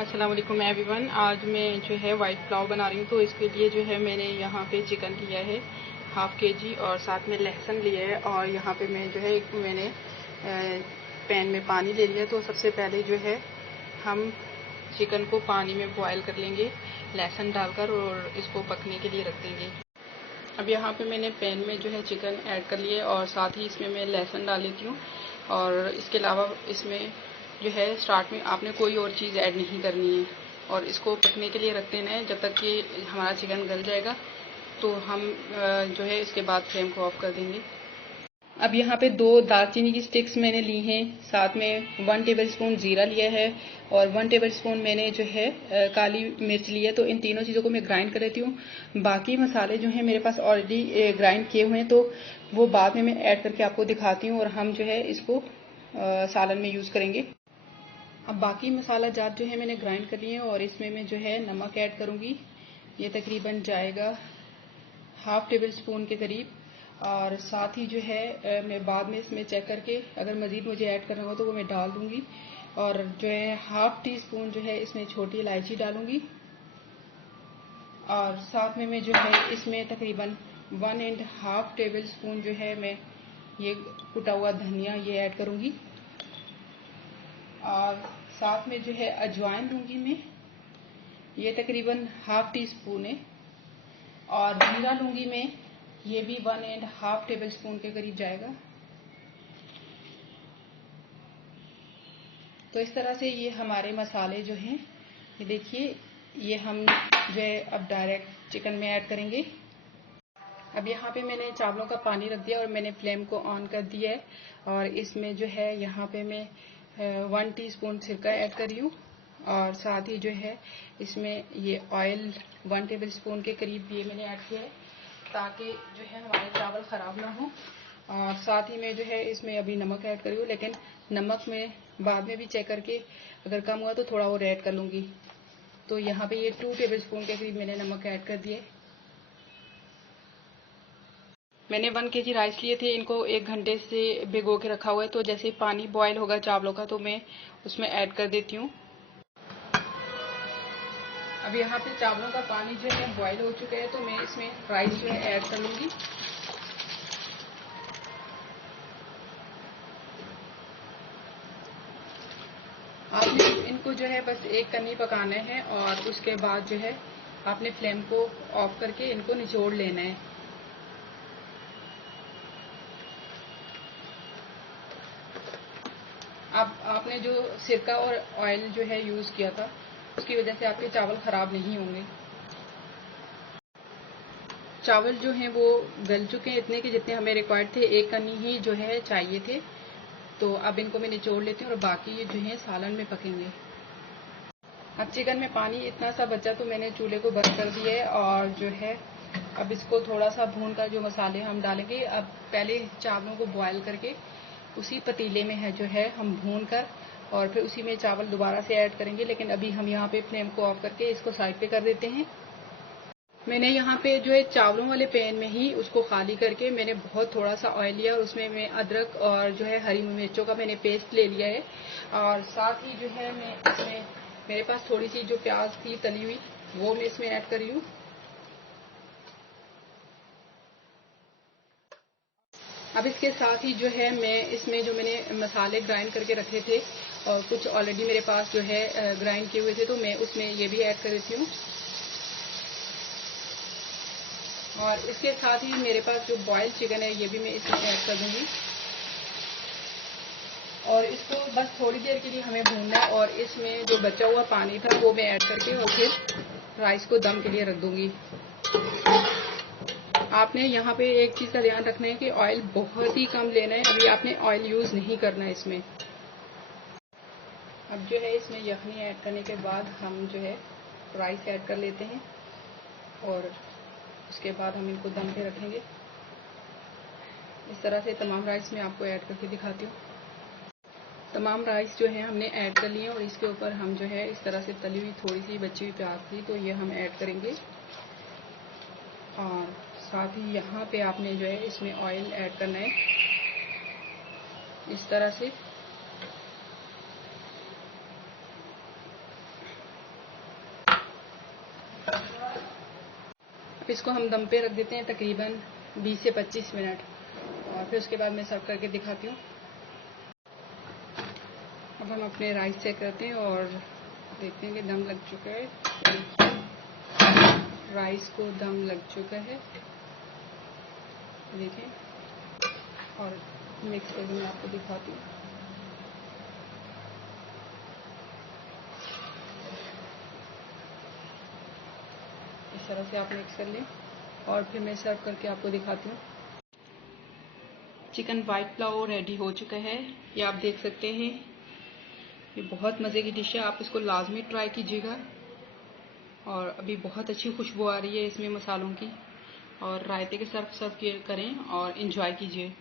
अस्सलाम वालेकुम एवरीवन। आज मैं जो है वाइट पुलाव बना रही हूँ। तो इसके लिए जो है मैंने यहाँ पे चिकन लिया है हाफ़ केजी और साथ में लहसुन लिया है। और यहाँ पे मैं जो है मैंने पैन में पानी ले लिया। तो सबसे पहले जो है हम चिकन को पानी में बॉयल कर लेंगे लहसुन डालकर और इसको पकने के लिए रख देंगे। अब यहाँ पे मैंने पैन में जो है चिकन ऐड कर लिया और साथ ही इसमें मैं लहसुन डाल लेती हूँ। और इसके अलावा इसमें जो है स्टार्ट में आपने कोई और चीज़ ऐड नहीं करनी है और इसको पकने के लिए रख देना है जब तक कि हमारा चिकन गल जाएगा। तो हम जो है इसके बाद फ्लेम को ऑफ कर देंगे। अब यहाँ पे 2 दालचीनी की स्टिक्स मैंने ली हैं, साथ में 1 टेबलस्पून ज़ीरा लिया है और 1 टेबलस्पून मैंने जो है काली मिर्च ली है। तो इन तीनों चीज़ों को मैं ग्राइंड कर लेती हूँ। बाकी मसाले जो हैं मेरे पास ऑलरेडी ग्राइंड किए हुए हैं, तो वो बाद में मैं ऐड करके आपको दिखाती हूँ और हम जो है इसको सालन में यूज़ करेंगे। अब बाकी मसाला जात जो है मैंने ग्राइंड कर लिए हैं और इसमें मैं जो है नमक ऐड करूँगी। ये तकरीबन जाएगा हाफ़ टेबल स्पून के करीब। और साथ ही जो है मैं बाद में इसमें चेक करके अगर मज़ीद मुझे ऐड करना हो तो वो मैं डाल दूँगी। और जो है हाफ़ टी स्पून जो है इसमें छोटी इलायची डालूँगी। और साथ में मैं जो है इसमें तकरीबन 1.5 टेबल स्पून जो है मैं ये कुटा हुआ धनिया ये ऐड करूँगी। और साथ में जो है अजवाइन लूँगी मैं, ये तकरीबन हाफ़ टी स्पून है। और जीरा लूँगी मैं, ये भी 1.5 टेबल स्पून के करीब जाएगा। तो इस तरह से ये हमारे मसाले जो हैं, ये देखिए ये हम जो है अब डायरेक्ट चिकन में ऐड करेंगे। अब यहाँ पे मैंने चावलों का पानी रख दिया और मैंने फ्लेम को ऑन कर दिया है। और इसमें जो है यहाँ पे मैं 1 टीस्पून सिरका ऐड कर रही हूँ और साथ ही जो है इसमें ये ऑयल 1 टेबल स्पून के करीब ये मैंने ऐड किया है ताकि जो है हमारे चावल ख़राब ना हो। और साथ ही मैं जो है इसमें अभी नमक ऐड कर रही हूँ, लेकिन नमक में बाद में भी चेक करके अगर कम हुआ तो थोड़ा और ऐड कर लूँगी। तो यहाँ पे ये 2 टेबल स्पून के करीब मैंने नमक ऐड कर दिए। मैंने 1 केजी राइस लिए थे, इनको 1 घंटे से भिगो के रखा हुआ है। तो जैसे पानी बॉयल होगा चावलों का तो मैं उसमें ऐड कर देती हूँ। अब यहाँ पे चावलों का पानी जो है बॉयल हो चुका है, तो मैं इसमें राइस जो है ऐड कर लूँगी। आपने इनको जो है बस एक कन्नी पकाना है और उसके बाद जो है आपने फ्लेम को ऑफ करके इनको निचोड़ लेना है। अब आपने जो सिरका और ऑयल जो है यूज़ किया था उसकी वजह से आपके चावल ख़राब नहीं होंगे। चावल जो हैं वो गल चुके हैं इतने कि जितने हमें रिक्वायर्ड थे, एक कन्नी ही जो है चाहिए थे। तो अब इनको मैं निचोड़ लेती हूँ और बाकी जो है सालन में पकेंगे। अब चिकन में पानी इतना सा बचा तो मैंने चूल्हे को बंद कर दिया है और जो है अब इसको थोड़ा सा भून कर जो मसाले हम डालेंगे। अब पहले चावलों को बॉयल करके उसी पतीले में है जो है हम भून कर और फिर उसी में चावल दोबारा से ऐड करेंगे। लेकिन अभी हम यहाँ पे फ्लेम को ऑफ करके इसको साइड पे कर देते हैं। मैंने यहाँ पे जो है चावलों वाले पैन में ही उसको खाली करके मैंने बहुत थोड़ा सा ऑयल लिया और उसमें मैं अदरक और जो है हरी मिर्चों का मैंने पेस्ट ले लिया है। और साथ ही जो है मैं इसमें मेरे पास थोड़ी सी जो प्याज थी तली हुई वो मैं इसमें ऐड कर रही हूँ। अब इसके साथ ही जो है मैं इसमें जो मैंने मसाले ग्राइंड करके रखे थे और कुछ ऑलरेडी मेरे पास जो है ग्राइंड किए हुए थे, तो मैं उसमें ये भी ऐड कर देती हूँ। और इसके साथ ही मेरे पास जो बॉइल्ड चिकन है ये भी मैं इसमें ऐड कर दूंगी। और इसको बस थोड़ी देर के लिए हमें भूनना है और इसमें जो बचा हुआ पानी था वो मैं ऐड करके और फिर राइस को दम के लिए रख दूंगी। आपने यहाँ पे एक चीज़ का ध्यान रखना है कि ऑयल बहुत ही कम लेना है। अभी आपने ऑयल यूज़ नहीं करना है इसमें। अब जो है इसमें यखनी ऐड करने के बाद हम जो है राइस ऐड कर लेते हैं और उसके बाद हम इनको दम पे रखेंगे। इस तरह से तमाम राइस मैं आपको ऐड करके दिखाती हूँ। तमाम राइस जो है हमने ऐड कर लिए और इसके ऊपर हम जो है इस तरह से तली हुई थोड़ी सी बची हुई प्याज थी तो ये हम ऐड करेंगे। और साथ ही यहाँ पे आपने जो है इसमें ऑयल ऐड करना है इस तरह से। अब इसको हम दम पे रख देते हैं तकरीबन 20 से 25 मिनट, और फिर उसके बाद मैं सर्व करके दिखाती हूँ। अब हम अपने राइस चेक करते हैं और देखते हैं कि दम लग चुका है। राइस को दम लग चुका है, देखिए, और मिक्स करके मैं आपको दिखाती हूँ। इस तरह से आप मिक्स कर लें और फिर मैं सर्व करके आपको दिखाती हूँ। चिकन वाइट पुलाव रेडी हो चुका है, ये आप देख सकते हैं। ये बहुत मज़े की डिश है, आप इसको लाजमी ट्राई कीजिएगा। और अभी बहुत अच्छी खुशबू आ रही है इसमें मसालों की, और रायते के साथ सर्व करें और एंजॉय कीजिए।